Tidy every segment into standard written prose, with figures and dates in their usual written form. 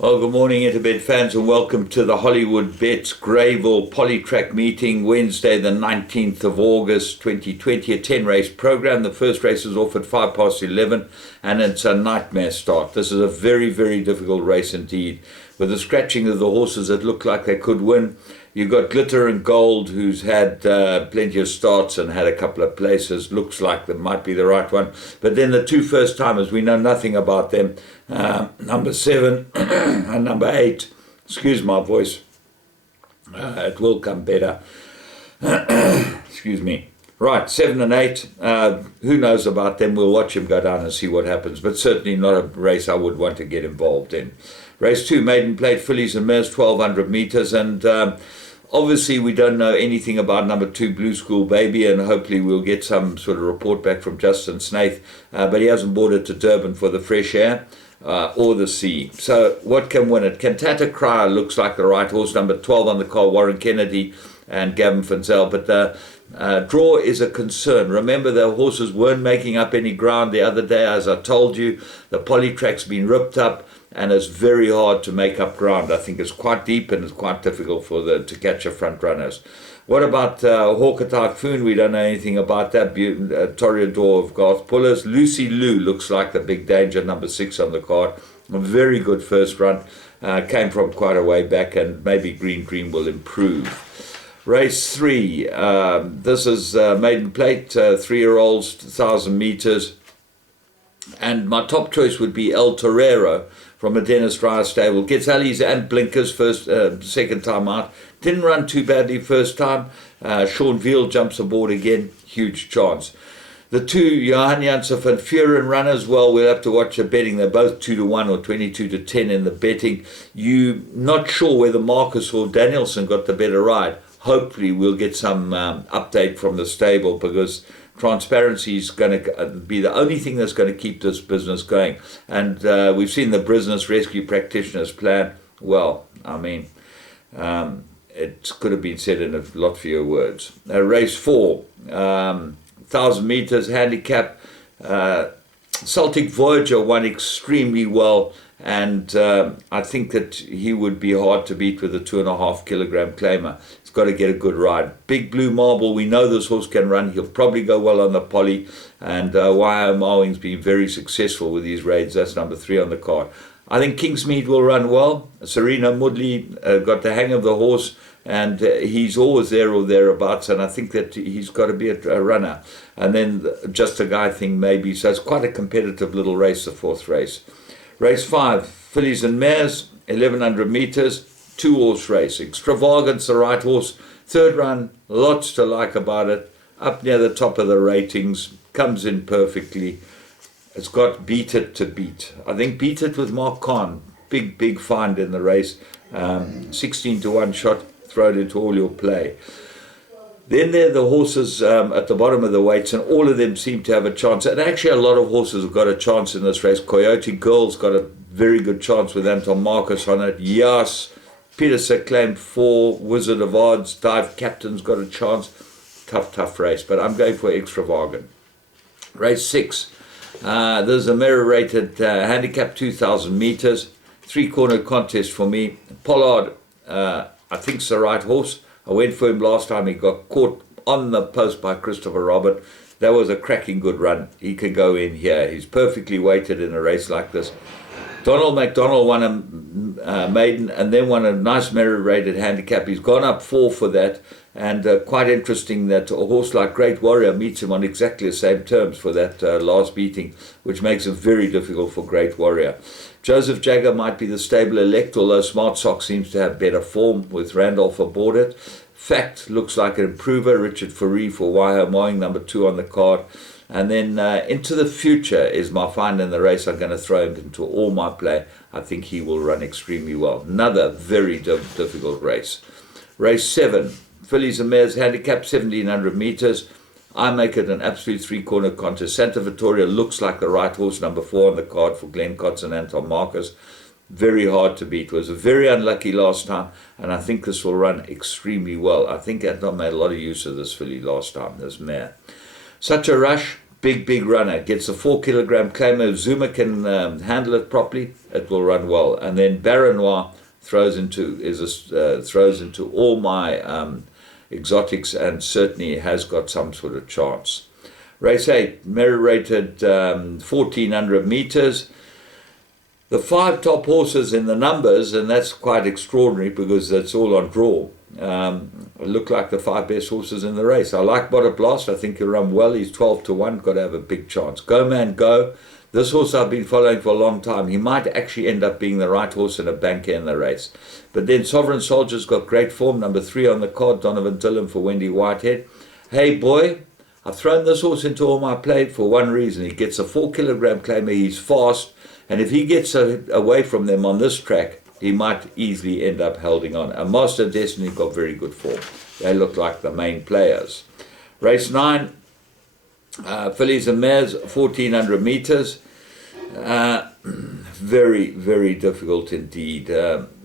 Well, good morning, Interbet fans, and welcome to the Hollywood Bets Greyville Poly track meeting, Wednesday, the 19th of August, 2020, a 10-race program. The first race is off at 11:05, and it's a nightmare start. This is a very, very difficult race indeed. With the scratching of the horses that look like they could win, you've got Glitter and Gold, who's had plenty of starts and had a couple of places. Looks like that might be the right one. But then the two first-timers, we know nothing about them. Number 7 and number 8. Excuse my voice. It will come better. Excuse me. Right, 7 and 8. Who knows about them? We'll watch them go down and see what happens. But certainly not a race I would want to get involved in. Race 2, Maiden Plate, Fillies and Mares, 1,200 metres. And obviously we don't know anything about number 2, Blue School Baby. And hopefully we'll get some sort of report back from Justin Snaith. But he hasn't brought it to Durban for the fresh air. Or the sea. So what can win it? Cantata Crier looks like the right horse. Number 12 on the card, Warren Kennedy and Gavin Finzel. But the draw is a concern. Remember, the horses weren't making up any ground the other day. As I told you, the poly track's been ripped up and it's very hard to make up ground. I think it's quite deep and it's quite difficult for to catch the front runners. What about Hawker Typhoon? We don't know anything about that. Toreador of Garth Pullers. Lucy Lou looks like the big danger, number 6 on the card. A very good first run. Came from quite a way back, and maybe Green will improve. Race 3. This is Maiden Plate, 3-year-olds, 1,000 metres. And my top choice would be El Torero from a Dennis Dreyer stable. Gets alleys and blinkers second time out. Didn't run too badly first time. Sean Veal jumps aboard again. Huge chance. The 2, Johan Janssen van Vuren runners, well, we'll have to watch the betting. They're both 2-1 or 22-10 in the betting. You're not sure whether Marcus or Danielson got the better ride. Hopefully we'll get some update from the stable, because transparency is going to be the only thing that's going to keep this business going. And we've seen the business rescue practitioners plan. Well, I mean, it could have been said in a lot fewer words. Race 4, 1,000 metres handicap. Celtic Voyager won extremely well, and I think that he would be hard to beat with a 2.5 kilogram claimer. He's got to get a good ride. Big Blue Marble, we know this horse can run. He'll probably go well on the poly, and Y.O. Mowing's been very successful with these raids. That's number 3 on the card. I think Kingsmead will run well. Serena Mudley got the hang of the horse, and he's always there or thereabouts, and I think that he's got to be a runner. And then Just a Guy thing maybe. So it's quite a competitive little race, the 4th race. Race 5, Fillies and Mares, 1,100 metres, 2-horse race. Extravagance, the right horse. 3rd run, lots to like about it. Up near the top of the ratings, comes in perfectly. It's got Beat It to beat. I think Beat It with Mark Kahn, big find in the race. 16-1 shot, throw it into all your play. Then there are the horses at the bottom of the weights, and all of them seem to have a chance. And actually a lot of horses have got a chance in this race. Coyote Girl's got a very good chance with Anton Marcus on it. Yas, Peter claimed 4, Wizard of Odds, Dive Captain's got a chance. Tough race, but I'm going for Extravagant. Race 6. There's a mirror-rated handicap, 2,000 metres. 3-corner contest for me. Pollard, I think it's the right horse. I went for him last time. He got caught on the post by Christopher Robert. That was a cracking good run. He can go in here. He's perfectly weighted in a race like this. Donald McDonald won a maiden and then won a nice merit-rated handicap. He's gone up 4 for that. And quite interesting that a horse like Great Warrior meets him on exactly the same terms for that last beating, which makes it very difficult for Great Warrior. Joseph Jagger might be the stable elect, although Smart Sock seems to have better form with Randolph aboard it. Fact looks like an improver. Richard Faree for Y.O. Mowing, number 2 on the card. And then Into the Future is my find in the race. I'm going to throw him into all my play. I think he will run extremely well. Another very difficult race. Race 7, Fillies and Mares handicap, 1,700 metres. I make it an absolute 3-corner contest. Santa Vittoria looks like the right horse, number 4 on the card for Glenn Cotts and Anton Marcus. Very hard to beat. Was very unlucky last time, and I think this will run extremely well. I think Anton made a lot of use of this filly last time, this mare. Such a Rush, big runner. Gets a 4 kilogram claimer. If Zuma can handle it properly, it will run well. And then Baranois throws into all my exotics, and certainly has got some sort of chance. Race 8, merit-rated 1400 meters. The 5 top horses in the numbers, and that's quite extraordinary because that's all on draw, look like the 5 best horses in the race. I like Butter Blast. I think he'll run well. He's 12 to 1. Got to have a big chance. Go Man Go. This horse I've been following for a long time. He might actually end up being the right horse and a banker in the race. But then Sovereign Soldier's got great form. Number 3 on the card, Donovan Dillon for Wendy Whitehead. Hey boy, I've thrown this horse into all my play for one reason. He gets a 4 kilogram claimer. He's fast. And if he gets away from them on this track, he might easily end up holding on. And Master of Destiny got very good form. They look like the main players. Race 9, fillies and mares, 1400 meters. Very, very difficult indeed.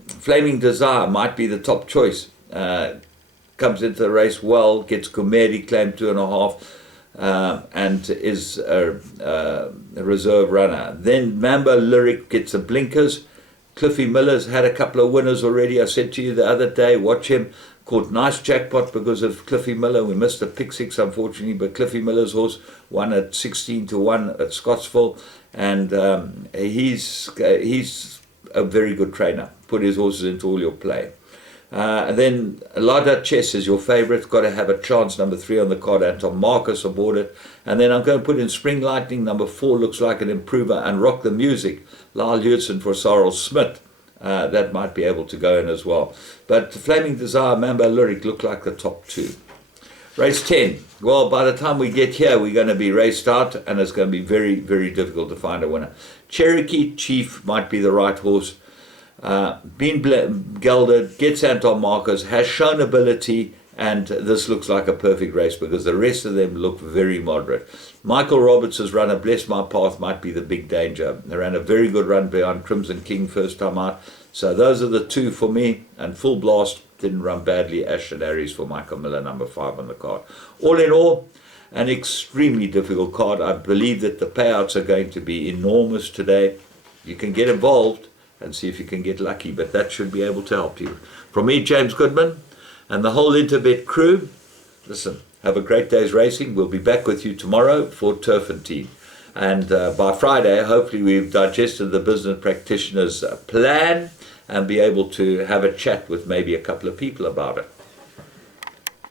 Flaming Desire might be the top choice. Comes into the race well, gets Kumeri claimed 2.5. And is a reserve runner. Then Mambo Lyric gets the blinkers. Cliffy Miller's had a couple of winners already. I said to you the other day, watch him. Caught nice jackpot because of Cliffy Miller. We missed a pick 6 unfortunately, but Cliffy Miller's horse won at 16 to 1 at Scottsville, and he's a very good trainer. Put his horses into all your play. And then Lada Chess is your favourite. Got to have a chance. Number 3 on the card. Anton Marcus aboard it. And then I'm going to put in Spring Lightning. Number 4 looks like an improver. And Rock the Music. Lyle Hudson for Sorrel Smith. That might be able to go in as well. But Flaming Desire, Mambo Lyric look like the top 2. Race 10. Well, by the time we get here, we're going to be raced out. And it's going to be very, very difficult to find a winner. Cherokee Chief might be the right horse. Been gelded, gets Anton Marcus, has shown ability, and this looks like a perfect race because the rest of them look very moderate. Michael Roberts' runner, Bless My Path, might be the big danger. They ran a very good run behind Crimson King first time out. So those are the 2 for me, and Full Blast didn't run badly. Ashton Harris for Michael Miller, number 5 on the card. All in all, an extremely difficult card. I believe that the payouts are going to be enormous today. You can get involved and see if you can get lucky, but that should be able to help you. From me, James Goodman, and the whole Interbet crew, listen, have a great day's racing. We'll be back with you tomorrow for Turf and Team. And by Friday, hopefully we've digested the business practitioner's plan and be able to have a chat with maybe a couple of people about it.